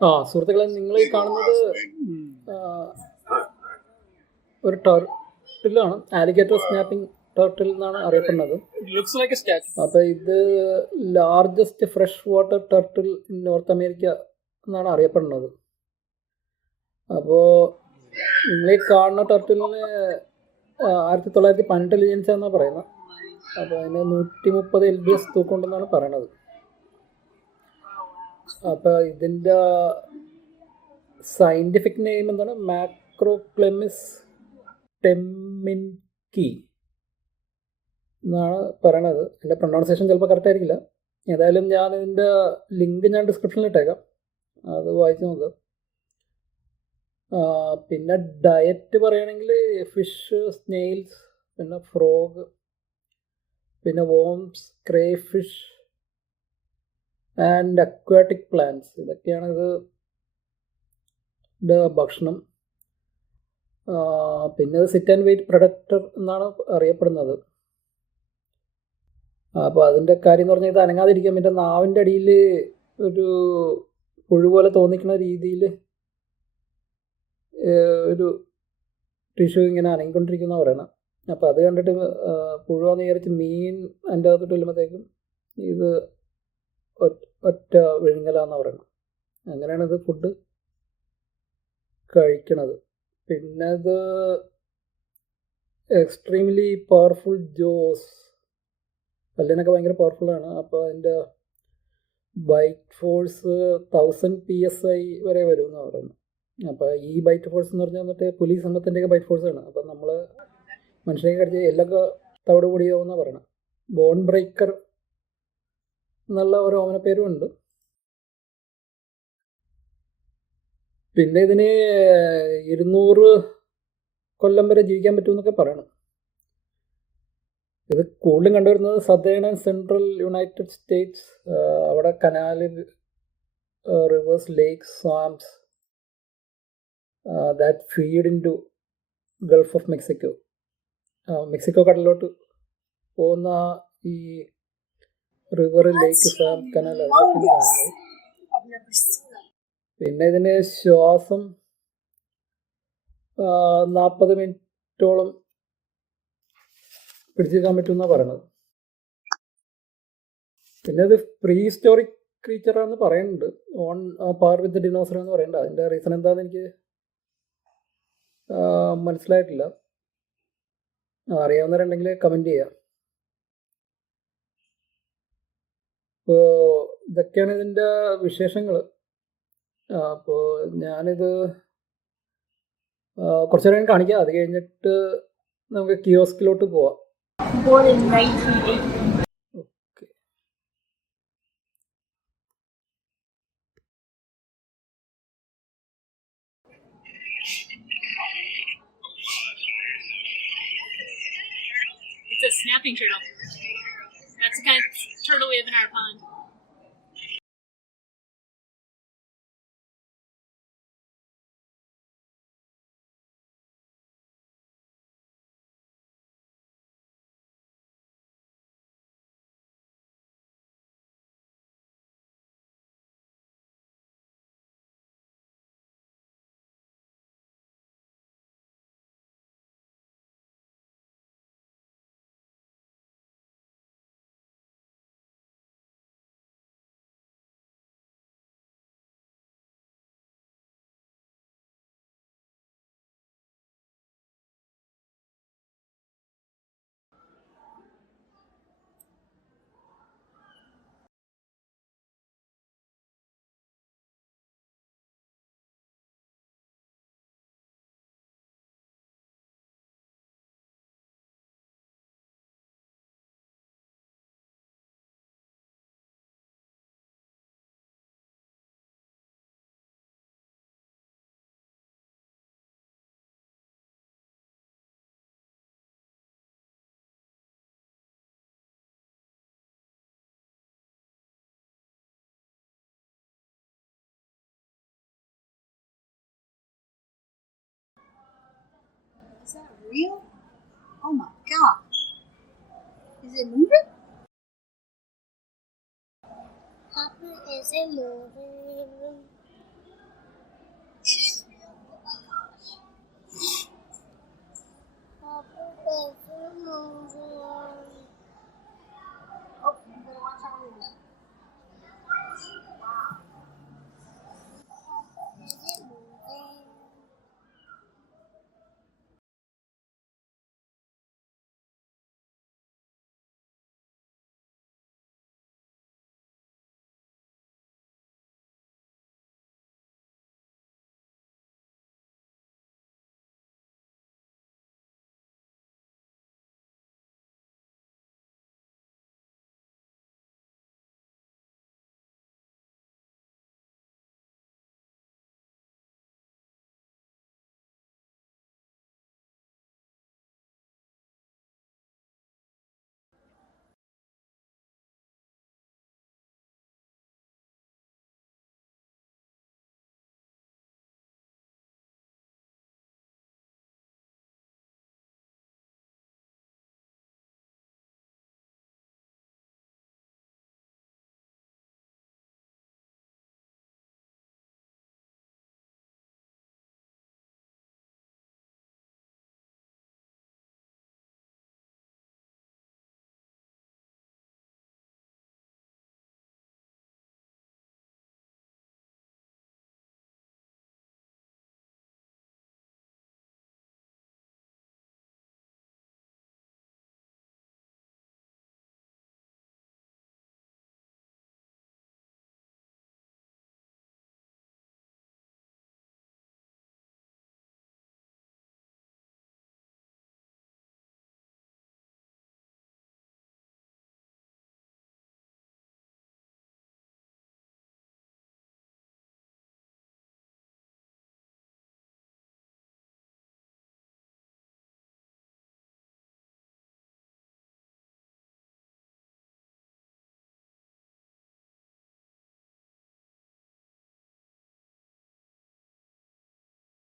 സുഹൃത്തുക്കളെ, നിങ്ങൾ ഈ കാണുന്നത് ഒരു ടർട്ടിലാണ്. ആലിഗേറ്റർ സ്നാപ്പിംഗ് ടർട്ടിൽ എന്നാണ് അറിയപ്പെടുന്നത്. അപ്പോൾ ഇത് largest fresh water turtle in north America എന്നാണ് അറിയപ്പെടുന്നത്. അപ്പോൾ നിങ്ങൾ ഈ കാണുന്ന ടർട്ടിലിന് 1912 ജനിച്ചതെന്നാണ് പറയുന്നത്. അപ്പോൾ അതിന് 130 lbs തൂക്കമുണ്ടെന്നാണ് പറയണത്. അപ്പോൾ ഇതിൻ്റെ സയൻറ്റിഫിക് നെയിം എന്താണ്? മാക്രോക്ലെമിസ് ടെമ്മിൻകി എന്നാണ് പറയണത്. എൻ്റെ പ്രൊണൗൺസിയേഷൻ ചിലപ്പോൾ കറക്റ്റ് ആയിരിക്കില്ല. ഏതായാലും ഞാൻ ഇതിൻ്റെ ലിങ്ക് ഞാൻ ഡിസ്ക്രിപ്ഷനിൽ ഇട്ടേക്കാം, അത് വായിച്ച് നോക്കുക. പിന്നെ ഡയറ്റ് പറയുകയാണെങ്കിൽ ഫിഷ്, സ്നെയിൽസ്, പിന്നെ ഫ്രോഗ്, പിന്നെ worms, crayfish and aquatic plants, ഇതൊക്കെയാണ് ഇത് ഭക്ഷണം. പിന്നെ ഇത് സിറ്റ് ആൻഡ് വെയിറ്റ് പ്രൊഡക്ടർ എന്നാണ് അറിയപ്പെടുന്നത്. അപ്പോൾ അതിൻ്റെ കാര്യം എന്ന് പറഞ്ഞാൽ ഇത് അനങ്ങാതിരിക്കാൻ, പിന്നെ നാവിൻ്റെ അടിയിൽ ഒരു പുഴു പോലെ തോന്നിക്കുന്ന രീതിയിൽ ഒരു ടിഷ്യൂ ഇങ്ങനെ അനങ്ങിക്കൊണ്ടിരിക്കുന്ന പറയണം. അപ്പോൾ അത് കണ്ടിട്ട് പുഴുവാന്ന് വിചാരിച്ച് മീൻ എൻ്റെ അകത്തോട്ട് വരുമ്പോഴത്തേക്കും ഇത് ഒറ്റ വിഴുങ്ങലാന്ന് പറയണം. അങ്ങനെയാണ് ഇത് ഫുഡ് കഴിക്കണത്. പിന്നെ ഇത് എക്സ്ട്രീംലി പവർഫുൾ ജോസ്, പല്ലിനൊക്കെ ഭയങ്കര പവർഫുള്ളാണ്. അപ്പോൾ അതിൻ്റെ ബൈറ്റ് ഫോഴ്സ് 1000 PSI വരെ വരും എന്ന് പറയുന്നു. അപ്പോൾ ഈ ബൈറ്റ് ഫോഴ്സ് എന്ന് പറഞ്ഞാൽ മറ്റേ പുലി സിംഹത്തിൻ്റെയൊക്കെ ബൈറ്റ് ഫോഴ്സാണ്. അപ്പം നമ്മൾ മനുഷ്യനെ കടിച്ച് എല്ലൊക്കെ തവിട് പൊടിയാവുമെന്നാണ് പറയണം. ബോൺ ബ്രേക്കർ എന്നുള്ള ഒരു ഓമനപ്പേരും ഉണ്ട്. പിന്നെ ഇതിന് 200 കൊല്ലം വരെ ജീവിക്കാൻ പറ്റുമെന്നൊക്കെ പറയണം. ഇത് കൂടുതലും കണ്ടുവരുന്നത് southern and central United States. അവിടെ canal, rivers, lakes, swamps that feed into Gulf of Mexico. Mexico കടലിലോട്ട് പോകുന്ന ഈ റിവർ, ലേക്ക്, സ്വാം, കനാൽ, അതൊക്കെ കാണുന്നത്. പിന്നെ ഇതിന് ശ്വാസം 40 മിനിറ്റോളം പിടിച്ചെടുക്കാൻ പറ്റുമെന്നാണ് പറയണത്. പിന്നെ ഇത് പ്രീ ഹിസ്റ്റോറിക് ക്രീച്ചറാണെന്ന് പറയുന്നുണ്ട്, ഓൺ പാർ വിത്ത് ഡിനോസർ എന്ന് പറയുന്നുണ്ട്. അതിൻ്റെ റീസൺ എന്താണെന്ന് എനിക്ക് മനസ്സിലായിട്ടില്ല. അറിയാവുന്നവരുണ്ടെങ്കിൽ കമൻറ്റ് ചെയ്യാം. അപ്പോൾ ഇതൊക്കെയാണ് ഇതിൻ്റെ വിശേഷങ്ങൾ. അപ്പോൾ ഞാനിത് കുറച്ച് നേരം കാണിക്കാം. അത് കഴിഞ്ഞിട്ട് നമുക്ക് കിയോസ്കിലോട്ട് പോവാം. It's a snapping turtle. That's the kind of turtle we have in our pond. Is that real? Oh my gosh. Is it moving? Papa, is it moving?